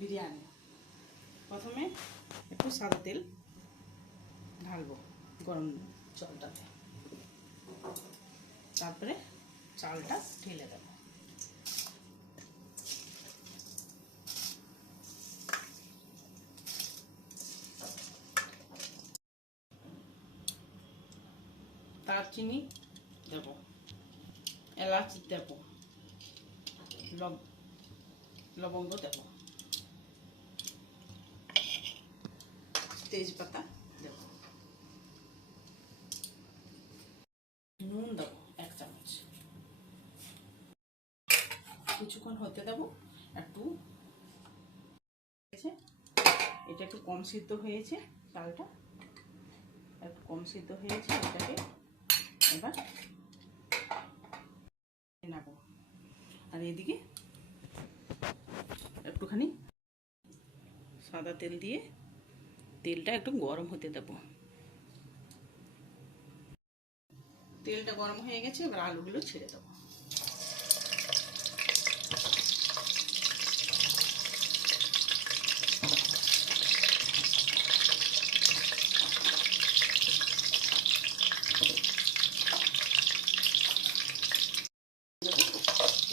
বিরিয়ানি। প্রথমে একটু সাদা তেল ঢালবো গরম জলটাতে, তারপরে চালটা ঢেলে দেব। দারচিনি দেব, এলাচ দেব, লবঙ্গ দেব, তেজপাতা দেব, নুন দেব 1 চামচ। কিছুক্ষণ হতে দেব। একটু এটা একটু কম সিদ্ধ হয়েছে, চালটা একটু কম সিদ্ধ হয়েছে। এটাকে এবার নেব। আর এদিকে একটুখানি সাদা তেল দিয়ে তেলটা একটু গরম হতে দেব। তেলটা গরম হয়ে গেছে, এবার আলুগুলো ছেড়ে দেবো।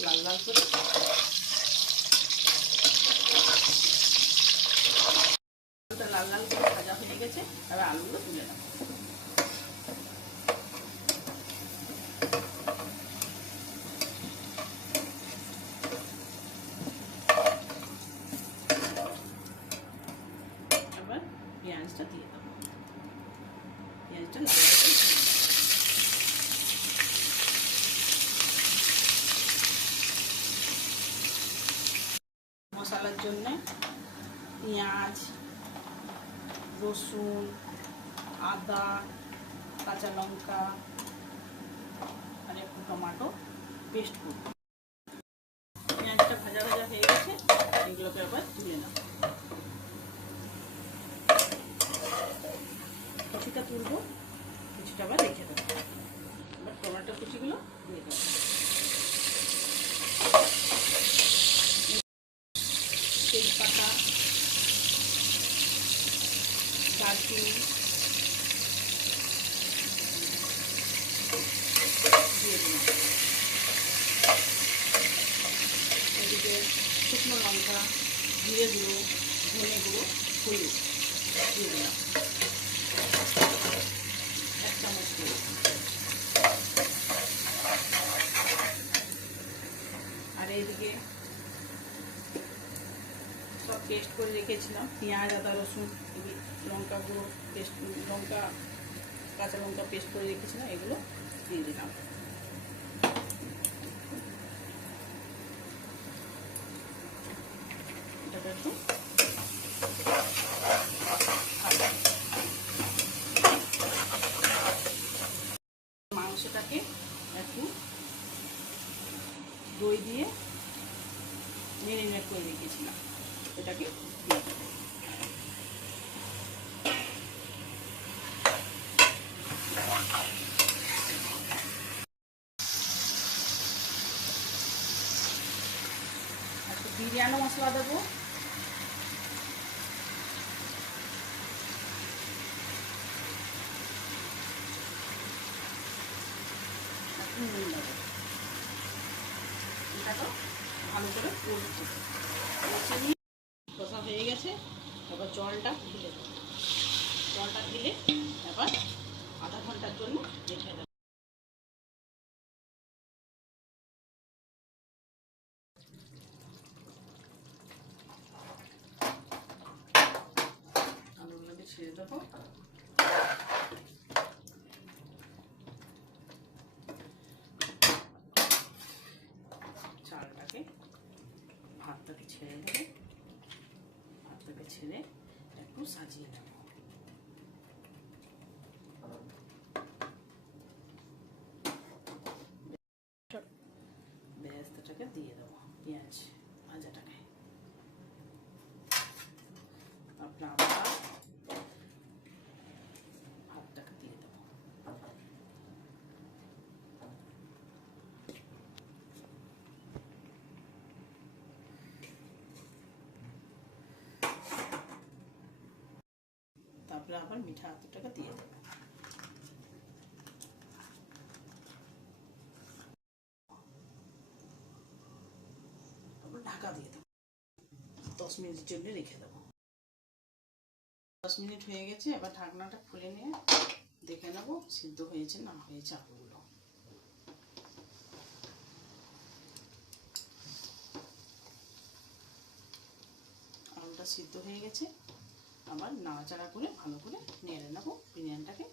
লাল লাল করে লাল লাল করে ভাজা হয়ে গেছে, এবার আলুগুলো তুলে নেব। এবার পেঁয়াজটা দিয়ে দেবো। পেঁয়াজটা লাল লাল করে মশলার জন্য পেঁয়াজ, রসুন, আদা, কাঁচা লঙ্কা আর একটু টমেটো পেস্ট করব। পেঁয়াজটা ভাজা ভাজা হয়ে গেছে, এগুলোকে আবার তুলে নেব। কিছুটা তুলবো, কিছুটা আবার রেখে দেবো। এবার টমেটো কুচিগুলো দিয়ে দেবো। তেজপাতা, দারচিনি দিয়ে দিলাম। এদিকে শুকনো লঙ্কা, জিরে গুঁড়ো, ধনে গুঁড়ো, হলুদ দিয়ে দিলাম 1 চামচ করে। আর এইদিকে সব পেস্ট করে রেখেছিলাম, পেঁয়াজ, আদা, রসুন, লঙ্কা গুঁড়ো পেস্ট, লঙ্কা, কাঁচা লঙ্কা পেস্ট করে রেখেছিলাম, এগুলো দিয়ে দিলাম। এটাকে একটু মাংসটাকে একটু দই দিয়ে মেরিনেট করে রেখেছিলাম, এটাকে দিয়ে দেবো। একটু বিরিয়ানি মশলা দেবো, একটু নুন দেবো। এটাকে ভালো করে কষে নিয়ে কষা হয়ে গেছে, এবার জলটা ঢেলে দেবো। জলটা ঢেলে এবার আধা ঘন্টার জন্য রেখে দেবো। আলুগুলোকে ছেড়ে দেবো। চালটাকে ভাতটাকে ছেড়ে দেবো। ভাতটাকে ছেড়ে একটু সাজিয়ে নেব। বেরেস্তাটাকে দিয়ে দেবো, পেঁয়াজ ভাজাটাকে। আপনার ভাতটাকে দিয়ে দেবো। তারপরে আবার মিঠা আতরটাকে দিয়ে দেবে। তারপর ঢাকা দিয়ে দেবো, 10 মিনিটের জন্য রেখে দেবো। 10 মিনিট হয়ে গেছে, এবার ঢাকনাটা খুলে নিয়ে দেখে নেবো সিদ্ধ হয়েছে না হয়েছে আলুগুলো। আলুটা সিদ্ধ হয়ে গেছে, আবার নাড়াচাড়া করে ভালো করে নেড়ে নেবো বিরিয়ানিটাকে।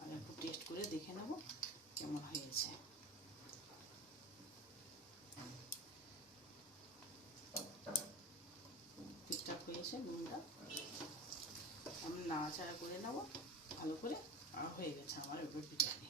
আর একটু টেস্ট করে দেখে নেবো কেমন হয়েছে। ঠিকঠাক হয়েছে নুনটা, আমি নাড়াচাড়া করে নেবো ভালো করে। আর হয়ে গেছে আমার এবার বিরিয়ানি।